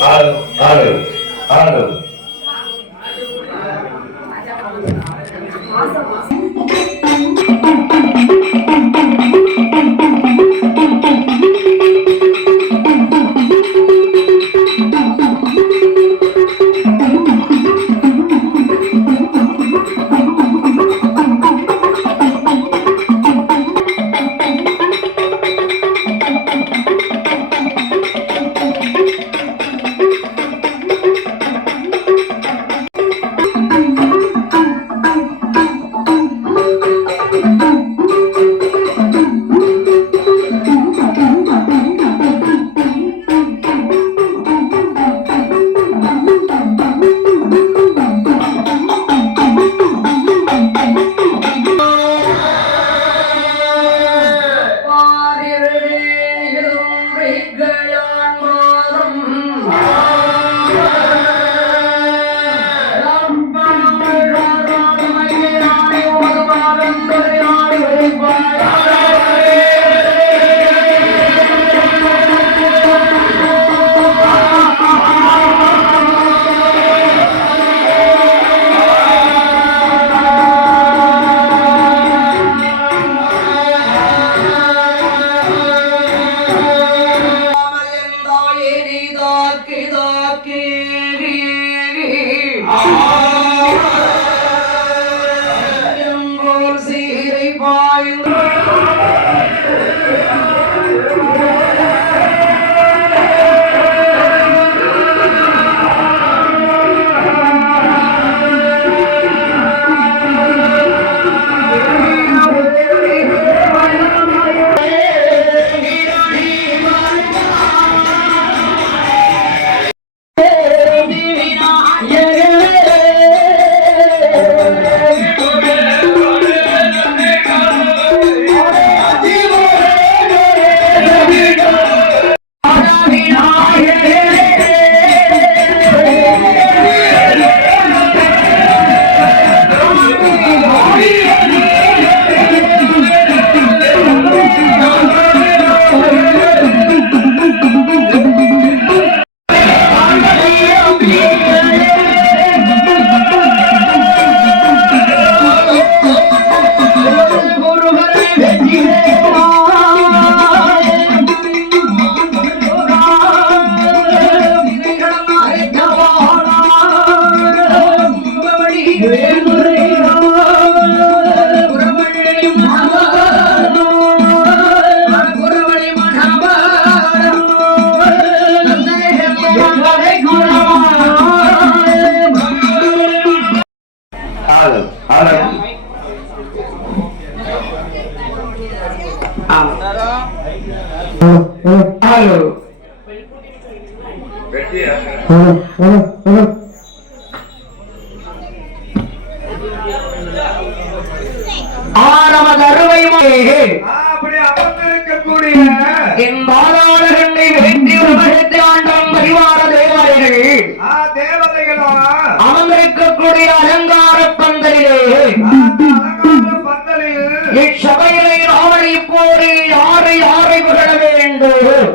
Adam, Adam, Adam. அறுவை அப்படி அமர்ந்திருக்கக்கூடிய என் ஆண்டம் பரிவார தேவதைகள். ஆ தேவதைகளா? அமர்ந்திருக்கக்கூடிய அலங்கார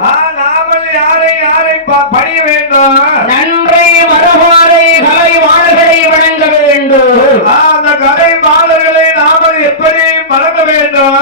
ஆ, நாமல் யாரை யாரை பணிய வேண்டும்? நன்றை மரபாரை கலை வாழ்களை வணங்க வேண்டும். அந்த கலை மாணவர்களை நாமல் எப்படி வழங்க வேண்டும்?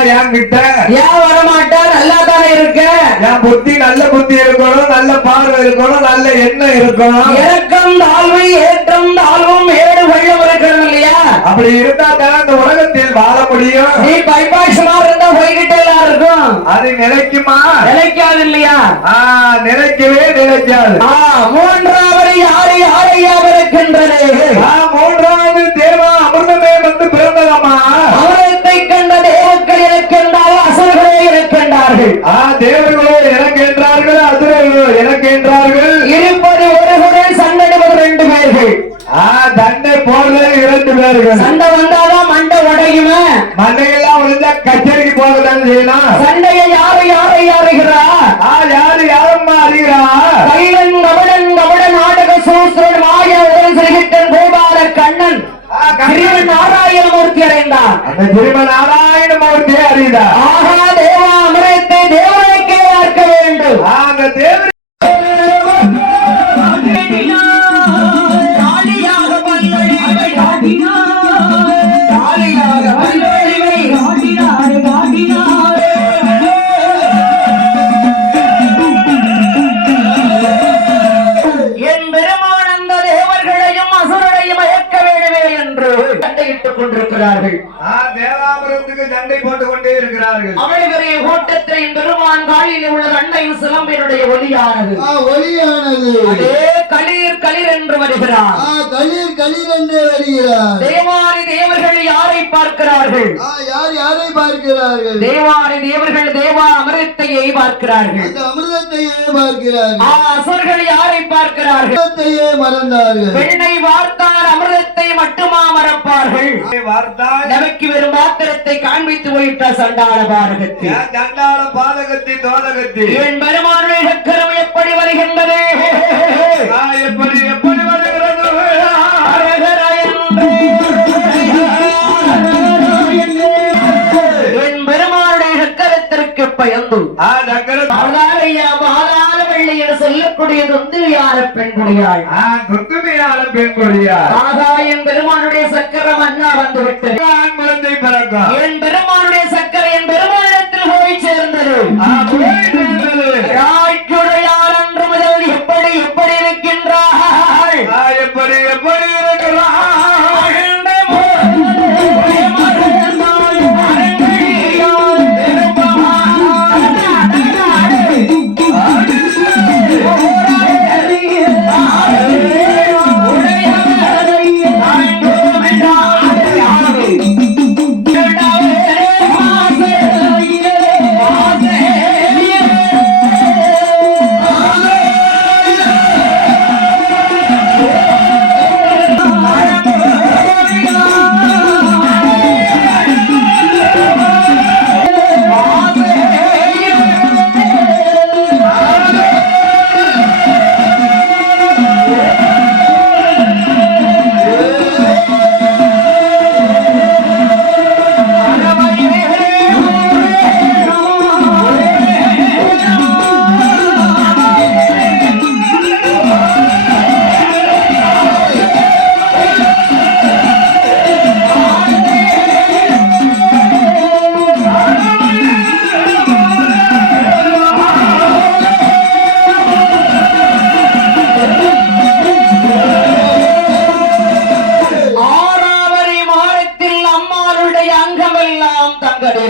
வருவா என் கிட்ட? ஏன் வரமாட்டா நல்லா தானே இருக்க. என் புத்தி நல்ல புத்தி இருக்கணும் நல்ல பார்வை இருக்கணும் நல்ல எண்ணம் இருக்கணும். இறக்கம் தாழ்வு ஏற்றம் தாழ்வும் ஏடு வெள்ளம் இருக்கணும் இல்லையா? அப்படி இருந்தா தான் இந்த உலகத்தில் வாழ முடியும். நீ பைபாஷமா இருந்தா போய்கிட்டே எல்லாம் இருக்கும். அது நிலைக்குமா நிலைக்காது இல்லையா? ஆ, நிலைக்கவே நிலைக்காது ஆ மூன்றாவது யாரு யாரையா இருக்கின்றது ஆ, மூன்றாவது கிருவன் நாராயணமூர்த்தி அடைந்தார் அந்த திரும நாராயண மூர்த்தியே அறிதா ஆகா ஆ, தேவாபுரத்துக்கு சண்டை போட்டுக் கொண்டே இருக்கிறார்கள். அவளுடைய கூட்டத்தில் என் பெருமான் காலில் உள்ள அண்டையும் சிலம்பினுடைய ஒலியானது. ஆ, ஒளியானது அதே களிர் களிர் என்று வருகிறார். ஆ, களிர் களிர் என்றே வருகிறார். தேவாரி தேவர்கள் யாரை பார்க்கிறார்கள்? ஆ, யார் யாரை பார்க்கிறார்கள்? தேவாரி தேவர்கள் தேவா அமிர்தத்தையை பார்க்கிறார்கள். அந்த அமிர்தத்தையே பார்க்கிறார்கள். ஆ, அசுரர்கள் யாரை பார்க்கிறார்கள்? அமிர்தத்தையே மறந்தார்கள். பெண்ணை வார்த்தால் அமிர்தத்தை மட்டுமா மறப்பார்கள்? வார்த்தால் நமக்கு வெறும் மாத்திரத்தை காண்பித்து போயிட்ட சண்டாள பாரகத்தில் என் தண்டாள பாதகத்தி தோதகத்தி என் பெருமானுடைய சக்கரம் எப்படி வருகின்றது? எப்படி எப்படி வருகிறது. என் பெருமானுடைய சக்கரத்திற்கு பயந்து ஆ, சக்கர பாதாளையா பாதாள வெள்ளையில் சொல்லக்கூடிய தொந்துவியார பெண்குடியாள்? ஆ, துத்துமையான பெண் கொடியார் ஆகாயம் பெருமானுடைய சக்கரம் அண்ணா வந்து விட்டது. என் பெருமானுடைய சக்கரை என் பெருமானிடத்தில் போய் சேர்ந்தது.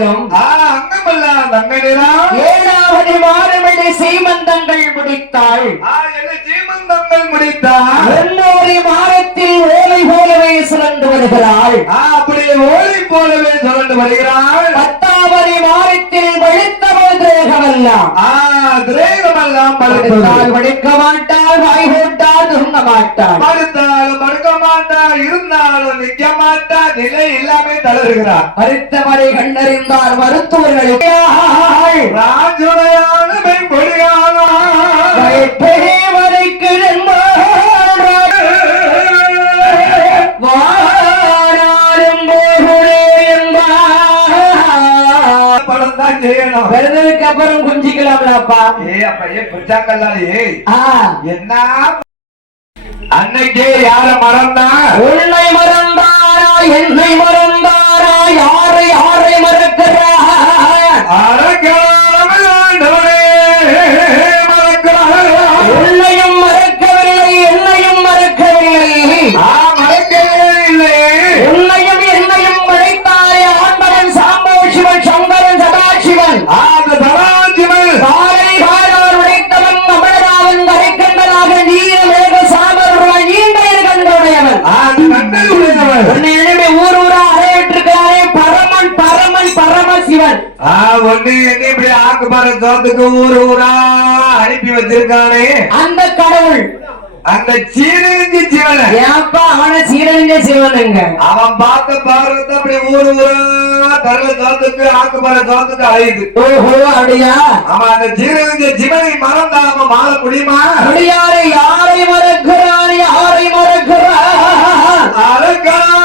அங்கமெல்லாம் தங்க நிறம் ஏழாவது மாறுபடி சீமந்தங்கள் முடித்தாள். சீமந்தங்கள் எண்ணூறு மாதத்தில் போலவே சுழன்று வருகிறாள். அப்படியே ஓலை போலவே சுழண்டு வருகிறாள். பத்தாவது மாதத்தில் வெளுத்தவள் தேகமெல்லாம் ஆ, திரேகமெல்லாம் படுத்தால் படிக்க மாட்டாள் வாய் போட்டால் தூங்க மாட்டாள் படுத்தாலும் படுக்க மாட்டா இருந்தாலும் நிக்க மாட்டா நிலை எல்லாமே தளர்கிறார் மருத்துவரை கண்டறிந்தார் மருத்துவர்கள். ராஜுடையான பெண்பொழியானா பெரியவரைக்கு தான் செய்யணும் பிறந்ததுக்கு அப்புறம் குஞ்சிக்கலாம்லப்பா. ஏ அப்ப ஏ பிடிச்சாங்கல்லே ஆ, என்ன? அன்னைக்கே யார மறந்தா உன்னை மறந்தாரா? என்னை மறந்தாரா? ஒண்ணு என்ன இப்படி ஆக்கு பாரு சோத்துக்கு ஊரு ஊரா அனுப்பி வச்சிருக்கானே அந்த கடவுள். அந்த சீரஞ்சி சிவனை. ஏப்பா அவனை சீரழிஞ்ச சிவனுங்க. அவன் பார்த்த பார்வத்தை அப்படி ஊரு ஊரா தரல சோத்துக்கு ஆக்கு பாரு சோத்துக்கு அழையுது. ஓஹோ அப்படியா? அவன் அந்த சீரழிஞ்ச சிவனை மறந்தாம மாற முடியுமா? முடியாரை யாரை மறக்கிறார் யாரை மறக்கிறார்? அரக்காலமே